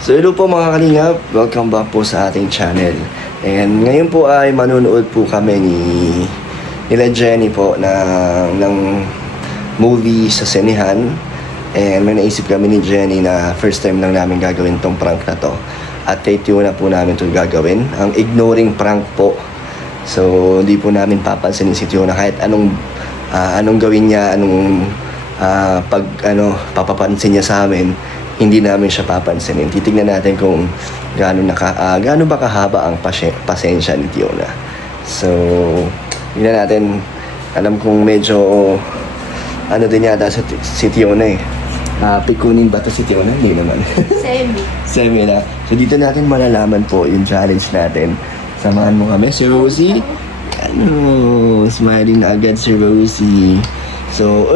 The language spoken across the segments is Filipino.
So hello po mga kalingap, welcome back po sa ating channel. And ngayon po ay manonood po kami nila Jenny po ng movie sa Senihan. And may naisip kami ni Jenny na first time lang namin gagawin tong prank na to. At kay Tio na po namin ito gagawin, ang ignoring prank po. So hindi po namin papansinin si Tio na kahit anong gawin niya, papapansin niya sa amin, hindi namin siya papansinin. Titignan natin kung gaano ba kahaba ang pasensya ni Tiona. So, tignan natin. Alam kong medyo din yata si Tiona eh. Pikunin ba to si Tiona? Hindi naman. Semi na. So, dito natin malalaman po yung challenge natin. Samahan mo kami, si Rosie. Smiling na agad si Rosie. So,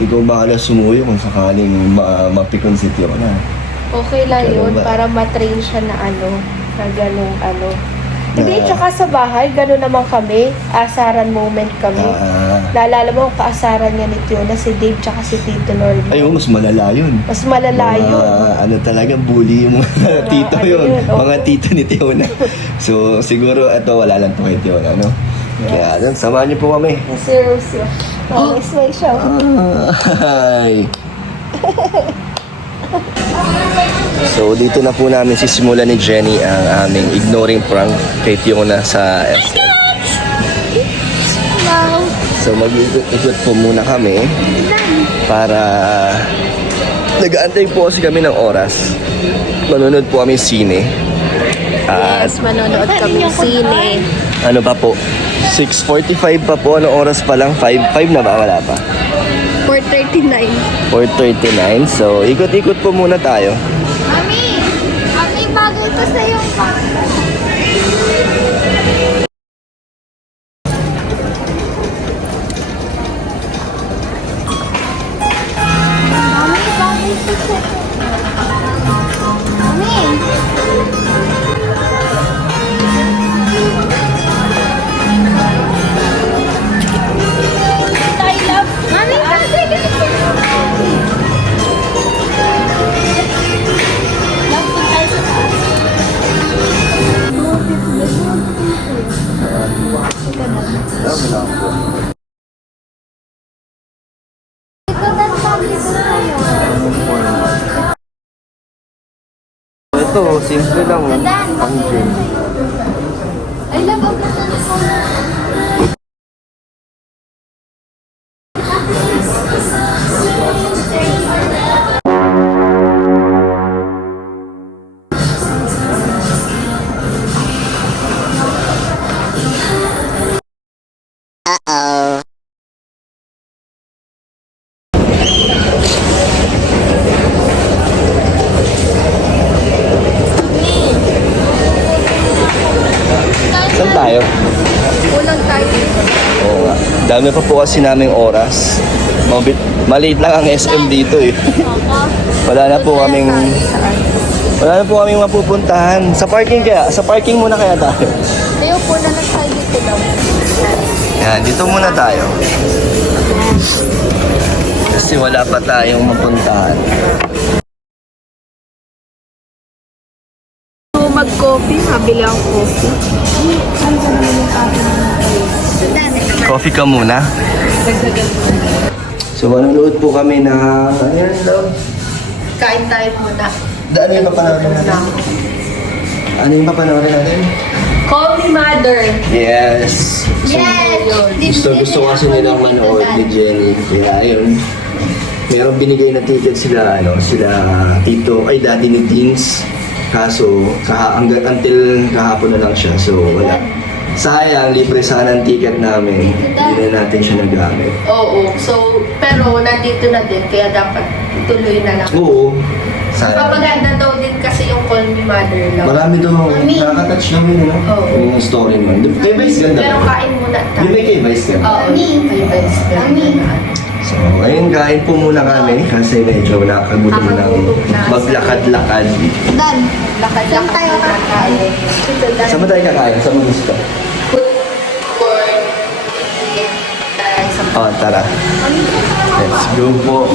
ikaw bahala sumuyo kung sakaling mapikon si Tiona. Okay lang yun, ba? para matrain siya na ganong Hindi, tsaka sa bahay, gano'n naman kami. Asaran moment kami. Naalala mo, kaasaran niya ni Tiona, si Dave, tsaka si Tito Norma. Ayun, mas malala yun. Mas malala yun. Talaga, bully yung mga tito yun. Mga tito ni Tiona. So, siguro, ito, wala lang po kay Tiona, no? Kaya, samahan niyo po kami. Si Rosie. Smile siya. Hi! So, dito na po namin sisimulan ni Jenny ang aming ignoring prank kay Tiona sa SM. So, mag-ikot po muna kami para nag-aantay po kasi kami ng oras. Manonood po kami sine. Yes, manonood kami sine. Ano pa po? 6:45 pa po. Anong oras pa lang? 5 na ba? Wala pa. 4:39. 4:39. So, ikot-ikot po muna tayo. Mami, bagay ko sa yung Ito, simple lang. Pang gym. I love a Saan tayo? Kulang tayo. Oo nga. Dami pa po kasi naming oras. Maliit lang ang SM dito eh. Wala na po kaming mapupuntahan. Sa parking muna kaya tayo. Tayo po na lang tayo dito daw. Yan, dito muna tayo. Kasi wala pa tayong mapuntahan. Mag-coffee, mabili ang coffee. Coffee ka muna. So, manonood po kami na... Ayan daw. Kain tayo muna. Ano yung papanoorin natin? Ano yung papanoorin natin? Call me mother. Yes! So, gusto kasi nilang manood ni Jenny. Kaya ayun. Merong binigay na ticket sila Tito, Daddy ni Deans. Kaso, until kahapon na lang siya. So, wala. Sayang, libre sana ang ticket namin. Hindi na natin siya nagamit. Oo. So, pero nandito na din, kaya dapat ituloy na lang. Oo. Sayang. Papaganda daw din kasi yung Call Me Mother lang. Marami daw. Nakaka-touch namin, no? Oo. Yung story mo. Kay Vice ganda. Pero kain muna tayo. Yung may kay Vice ganda. Oo. Kay Vice ganda. So, ayun, kain po muna kami kasi medyo nakakagutom na maglakad-lakad. Dan, lakad-lakad tayo kakain. Saan ba tayo kakain? Saan mo gusto? Corn. Tara. Let's go po.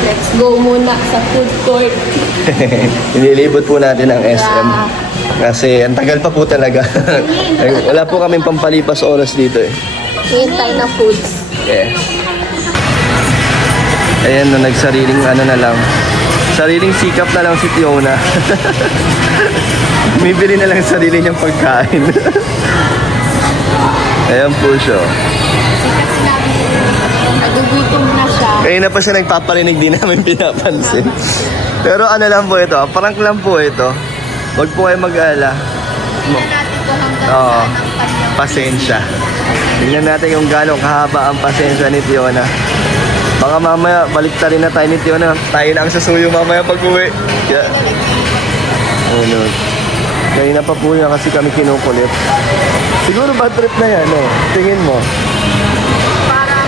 Let's go muna sa food court. Inilibot po natin ang SM. Kasi ang tagal pa po talaga. Wala po kaming pampalipas oras dito eh. Hintay na foods. Yes. Ayan na, nagsariling ano na lang. Sariling sikap na lang si Fiona. Bumibili na lang sarili niyang pagkain. Ayan po siya. Nagugutom na siya. Kaya na pa siya nagpaparinig, di namin pinapansin. Pero ano lang po ito, prank lang po ito. Huwag po kayo mag-alala. Tingnan natin kung hanggang Oo. saan ang kanyang Pasensya. Tingnan natin kung gano'ng kahaba ang pasensya ni Fiona. Baka mamaya baliktarin na tayo ni Fiona. Tayo na ang sasuyo mamaya pag uwi. Yeah. Ano. Kanina pa po niya kasi kami kinukulit. Siguro bad trip na yan, no? Tingin mo. parang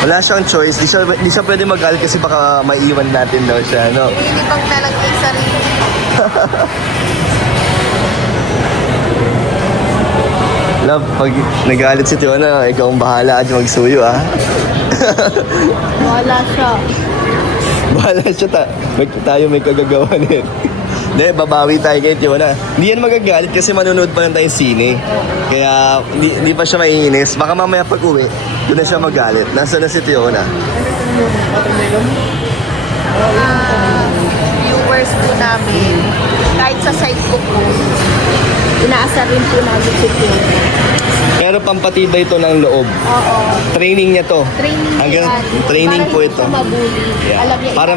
Wala siyang choice. Di siya pwede magalit kasi baka maiiwan natin daw siya, no? Pinipag na lang yung sarili. Love, pag nagalit si Fiona, ikaw ang bahala at magsuyo, ah. Wala siya. Bahala siya, tayo may kagagawa nito. Hindi, babawi tayo kay Fiona. Hindi yan magagalit kasi manonood pa lang tayong sine. Kaya hindi pa siya maiinis. Baka mamaya pag uwi, doon na siya magalit. Nasaan na si Fiona? Viewers po namin, kahit sa side ko po, inaasar rin po namin si Fiona. Pero pampatibay ito ng loob. Oo. Training niya to. Training Hanggang yan. training Para po hindi ito. siya mabuli. Yeah. Alam niya Para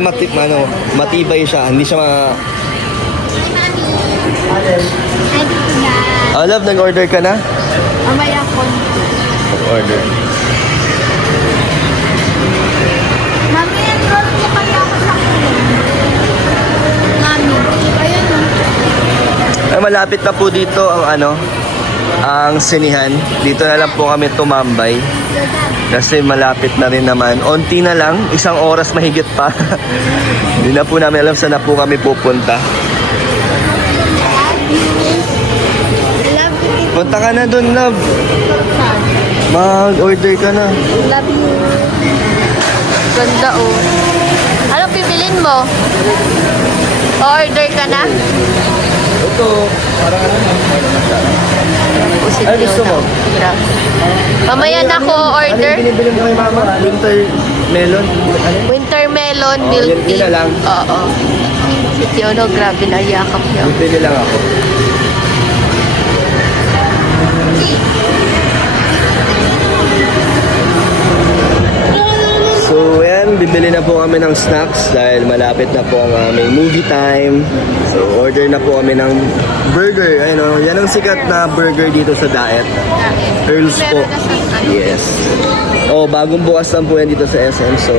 matibay siya. Hindi siya Oh, love, nag-order ka na? Mamaya ko. Order. Mami, enroll mo kaya ako sa kulong. Mami, ayun o. Ay, malapit na po dito ang sinihan. Dito na lang po kami tumambay. Kasi malapit na rin naman. Onti na lang, isang oras mahigit pa. Hindi na po namin alam saan na po kami pupunta. Love you. Punta ka na dun, love. Mag-order ka na. Love you. Ganda o. Ano pipilin mo? Order ka na? Ito, parang Ay, gusto mo? Hirap. Mamaya na ako order. Ano yung binibili mo kay mama? Winter melon? Winter melon, Oh, milk yun tea. na lang. Oo. Si Tiono, grabe na yakap niya. Bibili lang ako. So, yan, bibili na po kami ng snacks dahil malapit na po ang aming movie time. So, order na po kami ng burger. Ayun, oh, yan ang sikat na burger dito sa Daet. Earls po. Yes. Oh, bagong bukas lang po yan dito sa SM. So,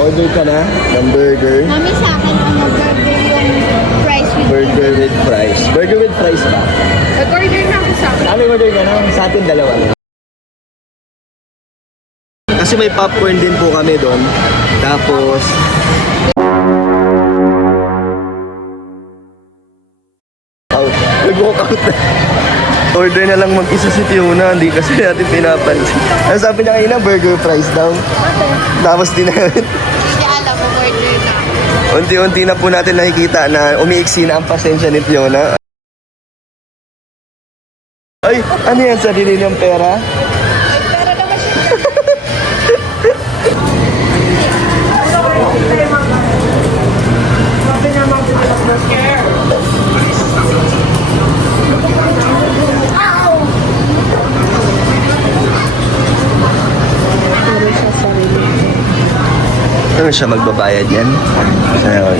order ka na ng burger. Mami, sa akin, burger yung fries with Burger with fries. Burger with fries ba? Nag-order na ako sa akin. Ano order ka na? Sa atin dalawa. Kasi may popcorn din po kami doon. Tapos, nag-walk out na. Order na lang mag-isa si Fiona, hindi kasi natin pinapansin. Ano sabi niya kanina, burger fries daw. Tapos din namin. Hindi alam mo, order na. Unti-unti na po natin nakikita na umiiksi na ang pasensya ni Fiona. Ay, ano yan? Sarili niyang pera? Pero naman siya. Ano siya magbabayad yan? Sana ako.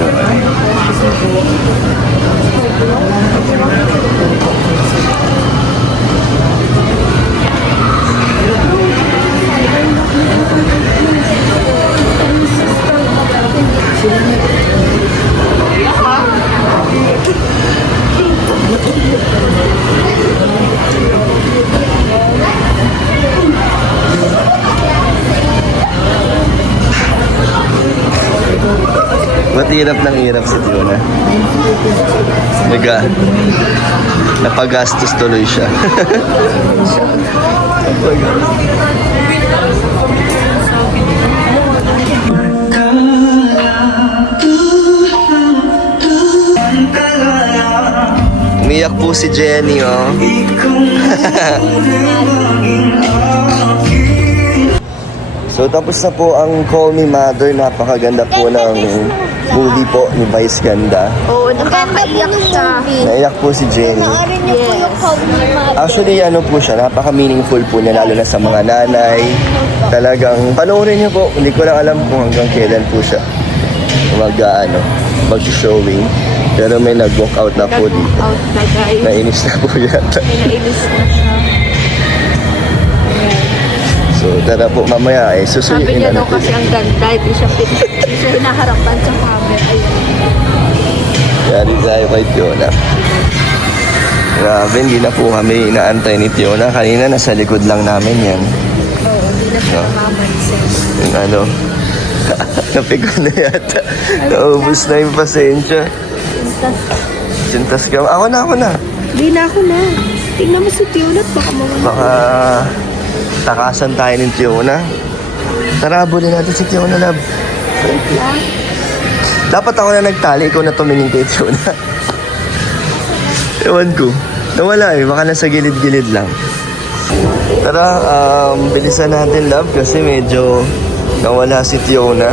Ba't hirap ng hirap sa Fiona? Napagastos tuloy siya. si Jenny, oh. So, tapos na po ang Call Me Mother. Napakaganda po ng movie po ni Vice Ganda. Oo, nakakaiyak siya. Naiyak po si Jenny. Panoorin niyo po yung Call Me Mother. Actually, ano po siya, napaka-meaningful po niya, lalo na sa mga nanay. Talagang, panoorin niyo po. Hindi ko lang alam kung hanggang kailan po siya mag-showing. Pero may nag-walk out na po dito. Out na guys. Nainis na po yata. Nainis na siya. So, tara po mamaya Sabi susuyuin niya na daw ano natin. kasi ang ganda. Hindi siya hinaharapan sa camera. Ayun. Yari tayo kay Tiona. Grabe, hindi na po kami inaantay ni Tiona. Kanina nasa likod lang namin yan. Oo, hindi na siya namamansin. Yung ano, napikon na yata. Naubos na yung pasensya. Sintas ka. Ako na. Hindi na ako na. Tingnan mo si Tiona at baka mawala. Baka takasan tayo ng Tiona. Tara, bulin natin si Tiona, love. Dapat ako na nagtali, ikaw na tumingin kay Tiona. Ewan ko. Nawala eh, baka nasa gilid-gilid lang. Tara, bilisan natin, love, kasi medyo nawala si Tiona.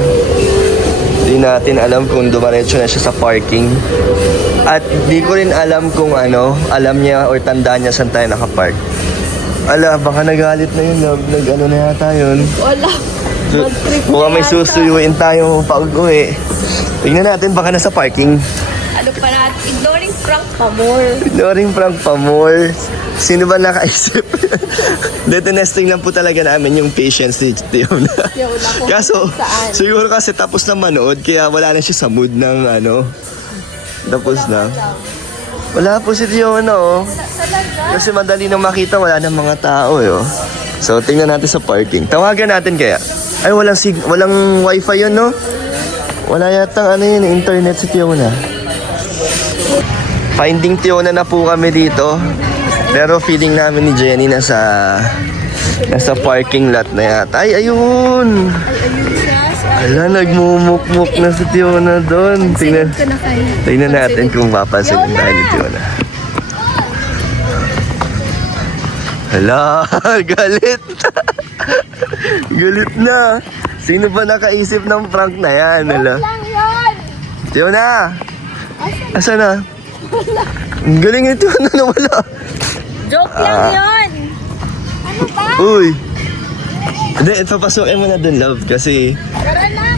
Hindi natin alam kung dumaretso na siya sa parking. At di ko rin alam kung alam niya or tandaan niya saan tayo nakapark. Ala, baka nagalit na yun, love. Nag-ano na yata yun. Wala. Mag-trip na Mukhang may yata. susuyuin tayo pag-uwi. Tingnan natin, baka nasa parking. Ano pa natin? Ignoring prank pa more. Ignoring prank pa more. Sino ba nakaisip? Dito nesting lang po talaga namin yung patience ni Tiona. Tiona kung Kaso, saan. siguro kasi tapos na manood, kaya wala na siya sa mood ng tapos na. Wala po si Tiona, oh. Kasi madali nang makita, wala nang mga tao, eh, oh. So, tingnan natin sa parking. Tawagan natin kaya. Ay, walang wifi yun, no? Wala yatang internet si Tiona. Finding Tiona na po kami dito. Pero feeling namin ni Jenny nasa parking lot na yata. Ay, ayun! Ala, nagmumuk-muk na si Tiona doon. Tingnan natin kung papansinin tayo ni Tiona. Hala, galit. Galit na. Sino ba nakaisip ng prank na yan? Hala. Lang yun! Tiona! Asa na? Ang galing ito na nawala. Joke lang yun! Ano ba? Uy! Hindi, papasukin mo na dun, love. Kasi, Tara na!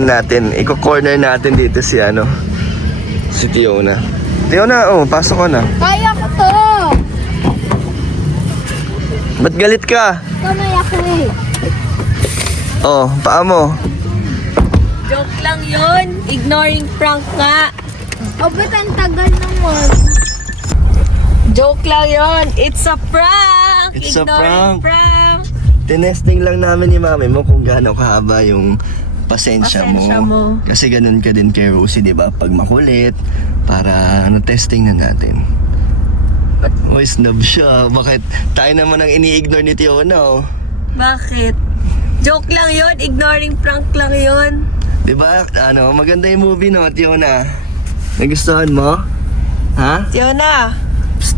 natin, i-corner natin dito si si Tiona. Tiona, pasok ko na. Kaya ko to! Ba't galit ka? Kamay ako eh. Paa mo. Joke lang yun! Ignoring prank nga! O, ba't ang tagal naman? Joke lang yun! It's a prank! It's a Ignoring prank! Tinesting lang namin ni mami mo kung gaano kahaba yung pasensya Pasensya mo. Kasi ganun ka din kay Rosie, di ba? Pag makulit, para testing na natin. Uy, snob siya. Bakit? Tayo naman ang ini-ignore ni Tiona, oh. Bakit? Joke lang yun! Ignoring prank lang yun! Di ba? Maganda yung movie, no, Tiona? Nagustuhan mo? Ha? Tiona! Psst!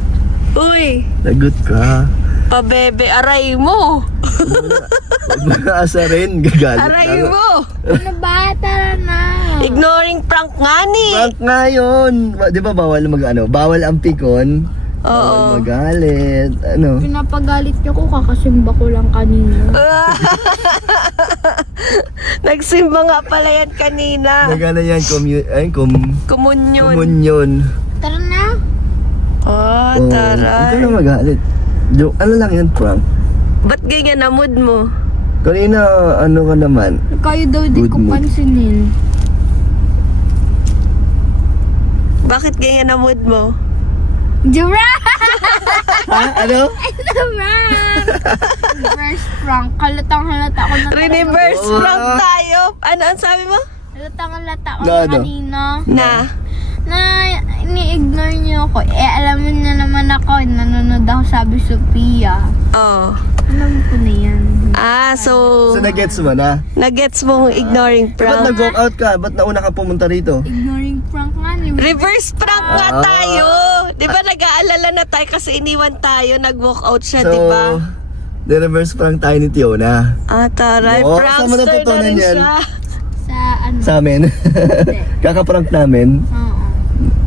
Uy! Lagot ka. Pabebe, aray mo! Huwag mo asa rin. Gagalit Aray na. mo! Ano ba? Tara na! Ignoring prank nga ni! Prank nga yun. Di ba bawal bawal ang pikon? Bawal magalit. Pinapagalit niyo ko, kakasimba ko lang kanina. Nagsimba nga pala yan kanina. Nagana yan, Kumunyon. komunyon. Tara na! Oh, Huwag ka taray. na magalit. Joke, lang yan, prank. Ba't ganyan na mood mo? Kanina, ka naman. Kayo daw di Good ko mood. pansinin. Bakit ganyan na mood mo? Jura! Ha? Ano? Reverse prank. Halatang halata ko na talaga. Reverse Oo. prank tayo. Ano ang sabi mo? Halatang halata ko Na na ano? kanina. Na. Na ini-ignore niyo ako. Alam niyo na naman ako. Nanonood ako sabi Sophia. Oh. Alam ko na yan. So, nag-gets mo na? nag-gets mong ignoring Ba't prank. nag-walk out ka? Ba't nauna ka pumunta rito? Ignoring prank nga ni Reverse prank nga tayo. Di ba nag-aalala na tayo kasi iniwan tayo, nag-walk out siya, di ba? reverse prank tayo ni Tiona. Taray, Oo, saan mo prankster na natutunan rin yan? siya. Sa ano. Sa amin. Kakaprank namin. Oo.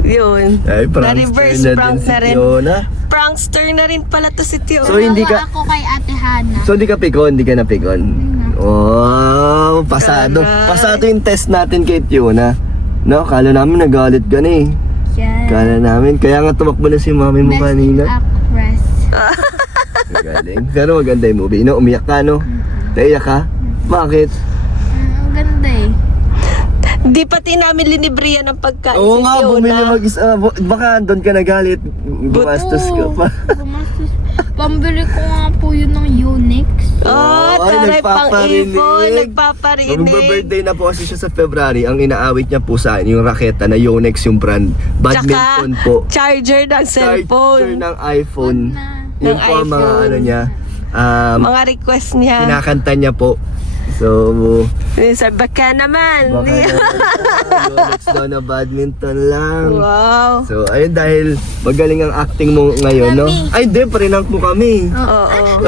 Yun. Ay, Na-reverse prankster prank si na rin. Tiona. Prankster na rin pala to si Tio. So, hindi Tawa ka... ako kay Ate Hana. So, hindi ka pikon? Hindi ka napikon? Oh, pasado. Taray. Pasado yung test natin kay Tiona. No, kala namin nagalit ka na eh. Yan. Kala namin. Kaya nga tumakbo na si mami mo Best kanina. actress. Galing. Pero maganda yung movie. No, umiyak ka, no? Naiyak ka? Bakit? Ang ganda eh. Di pati namin linibriya ng pagkain Oo si nga, Fiona. bumili mag-isa. Baka doon ka nagalit. Gumastos ka pa. Gumastos. Pambili ko nga po yun ng Unix. Taray, nagpaparinig. pang-ipon, nagpaparinig. Mag-birthday na po kasi siya sa February. Ang inaawit niya po sa akin, yung raketa na Yonex yung brand. Badminton Tsaka, po. charger ng Charger cellphone. ng iPhone. Yun Ng po ang mga iPhone. ano niya. Mga request niya. Kinakanta niya po. So, Sabi ka naman. baka Yonex daw na badminton lang. Wow. So, ayun dahil magaling ang acting mo ngayon, no? Mami. Ay, di, parinang mo kami. Oo.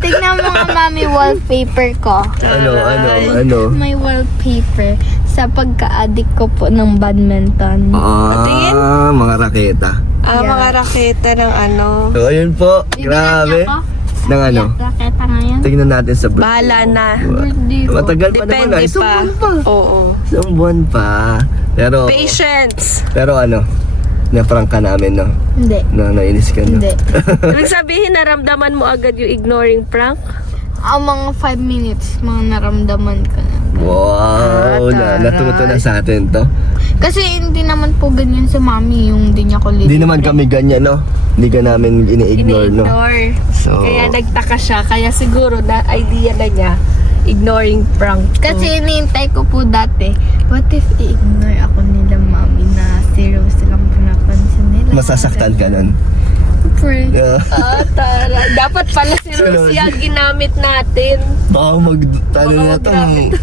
Tignan mo nga mami wallpaper ko. Ano? May wallpaper sa pagka-addict ko po ng badminton. Tingin? Mga raketa. Mga raketa ng ano. So, ayun po. Grabe. Ng ano? Raketa ngayon. Tingnan natin sa birthday. Bahala na. Birthday ko. Matagal pa naman Depende ah. Isang pa. buwan pa. Oo. Isang buwan pa. Patience. Pero ano? Na-prank ka namin, no? Hindi. Nainis ka, no? Hindi. Ibig sabihin, naramdaman mo agad yung ignoring prank? Mga 5 minutes, mga naramdaman ko na. Wow! Natuto na sa atin to. Kasi hindi naman po ganyan sa mami yung hindi niya ko Hindi naman kami ganyan, no? Hindi ka namin ini-ignore, no? Ini-ignore. So, Kaya nagtaka siya. Kaya siguro na idea na niya, ignoring prank. to. Kasi iniintay ko po dati, what if i-ignore ako nila mami na serious lang pinapansin nila? masasaktan ka nun. Pre. Yeah. Tara. Dapat pala si Rosie ang ginamit natin. Baka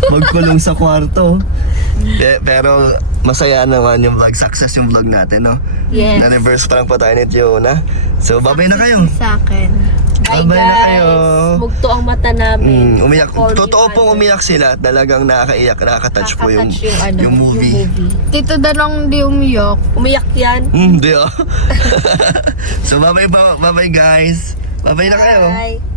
magkulong sa kwarto. Pero masaya naman yung vlog. Success yung vlog natin, no? Yes. Na-reverse prank pa tayo ni Tiona. So, babay na kayo. Sa akin. Bye Babay na kayo. guys. Mugto ang mata namin. Umiyak. Call me Totoo pong father. umiyak sila. Talagang nakakaiyak, nakaka-touch po yung, Nakaka-touch yung movie. Tito Danong di umiyak. Umiyak yan. Hindi ah. So, bye-bye guys. Bye-bye na kayo. Bye.